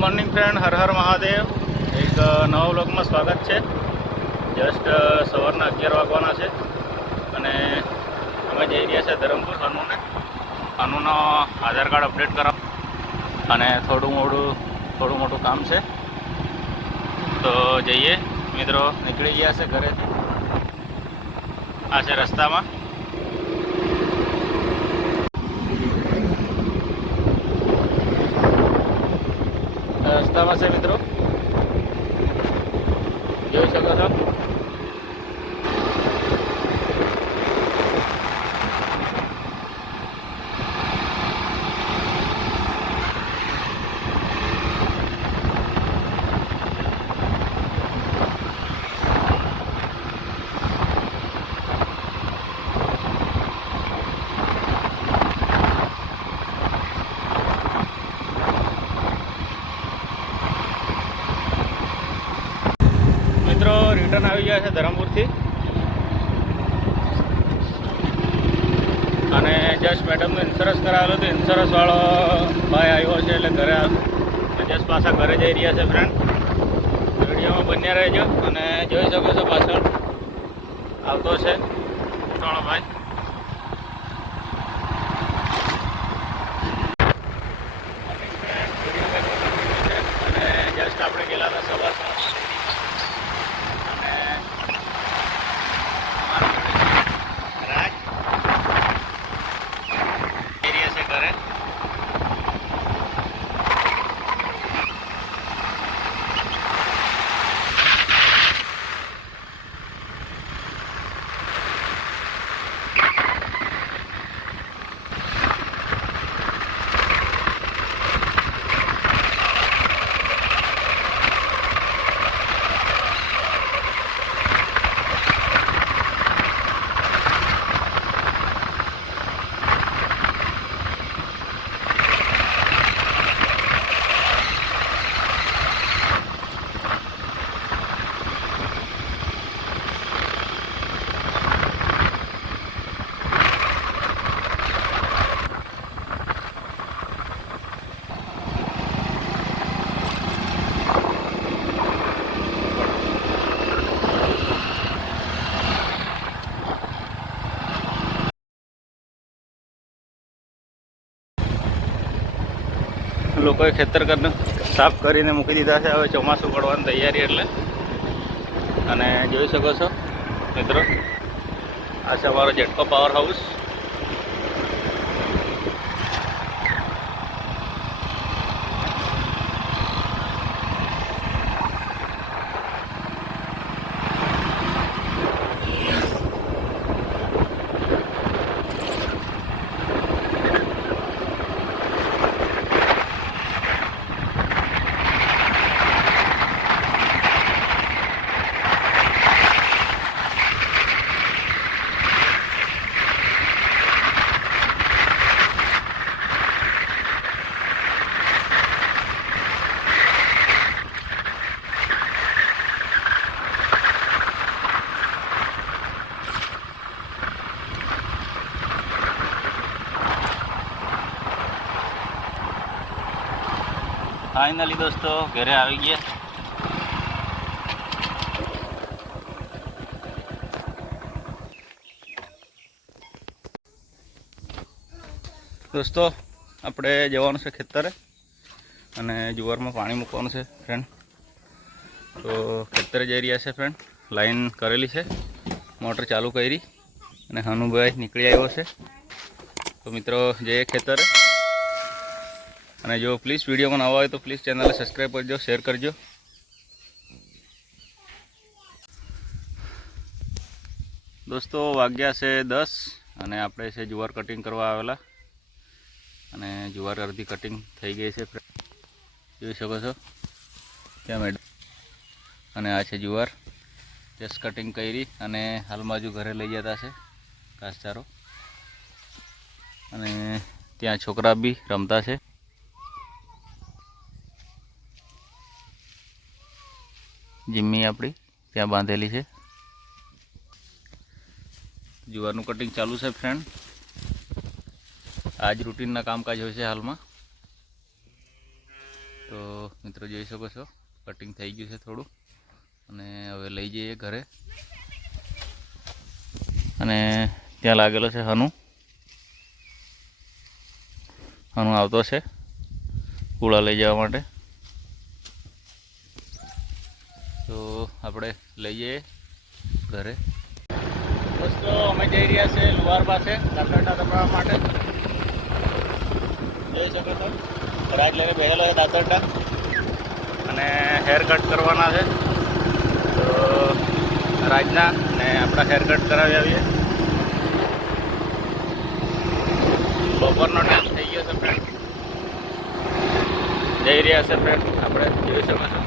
Morning friend, Har Har Mahadev. એક નવા વ્લોગમાં સ્વાગત છે. જસ્ટ સવારના અગિયાર વાગવાના છે. અને અમે જઈ રહ્યા છે ધરમપુર ખાનુને ખાનુનો આધાર કાર્ડ અપડેટ કરાવ અને થોડું મોડું, થોડું મોટું કામ છે. તો જઈએ. મિત્રો નીકળી ગયા છે ઘરેથી. આ છે રસ્તામાં આ રસ્તામાં છે મિત્રો? જોઈ શકો છો મિત્રો રિટર્ન આવી ગયા છે ધરમપુરથી. અને જસ્ટ મેડમનું ઇન્સ્યોરન્સ કરાવેલું હતો. ઇન્સ્યોરન્સ વાળો ભાઈ આવ્યો છે એટલે ઘરે જસ્ટ પાછા ઘરે જઈ રહ્યા છે ફ્રેન્ડ વિડીયોમાં બન્યા રહેજો અને જોઈ શકો છો પાછળ. આવતો છે. ત્રણ ભાઈ અને જસ્ટ આપણે ગયેલા હતા સવારમાં રાજ એરિયા છે ઘરે લોકોએ ખેતર કરીને સાફ કરીને મૂકી દીધા છે. હવે ચોમાસું પડવાની તૈયારી એટલે. અને જોઈ શકો છો, મિત્રો, આ છે અમારો જેટકો પાવર હાઉસ ફાઇનલી દોસ્તો, ઘરે આવી ગયા. દોસ્તો, આપણે જવાનું છે ખેતરે અને જુવારમાં પાણી મૂકવાનું છે ફ્રેન્ડ તો ખેતરે જઈ રહ્યા છે ફ્રેન્ડ લાઈન કરેલી છે, મોટર ચાલુ કરી અને હનુભાઈ નીકળી આવ્યો છે. તો મિત્રો, જઈએ ખેતરે. અને જો પ્લીઝ વિડીયોમાં નવા હોય તો પ્લીઝ ચેનલને સબસ્ક્રાઈબ કરજો શેર કરજો. દોસ્તો, વાગ્યા છે દસ અને આપણે છે જુવાર કટિંગ કરવા આવેલા. અને જુવાર અડધી કટિંગ થઈ ગઈ છે જોઈ શકો છો? ત્યાં મેડમ અને આ છે જુવાર. જસ્ટ કટિંગ કરી અને હાલમાં હજુ ઘરે લઈ જતા છે, ઘાસચારો. અને ત્યાં છોકરા બી રમતા છે. જીમ્મી આપણી, ત્યાં બાંધેલી છે. જુવારનું કટિંગ ચાલુ છે ફ્રેન્ડ આ જ રૂટીનના કામકાજ હોય છે હાલમાં. તો મિત્રો જોઈ શકો છો કટિંગ થઈ ગયું છે થોડું. અને હવે લઈ જઈએ ઘરે. અને ત્યાં લાગેલો છે હનુ. હનુ આવતો છે, કુળા લઈ જવા માટે. તો આપણે લઈએ ઘરે. દોસ્તો, અમે જઈ રહ્યા છે લુવાર પાસે દાતરડા દબાવવા માટે. જઈ શકો છો રાજ લઈને બેહેલો છે દાતરડા અને હેર કટ કરવાના છે. તો રાજના ને આપણા હેર કટ કરાવી આવીએ. બપોરનો ટાઈમ થઈ ગયો છે ફ્રેન્ડ જઈ રહ્યા છે ફ્રેન્ડ આપણે જોઈ શકો છો.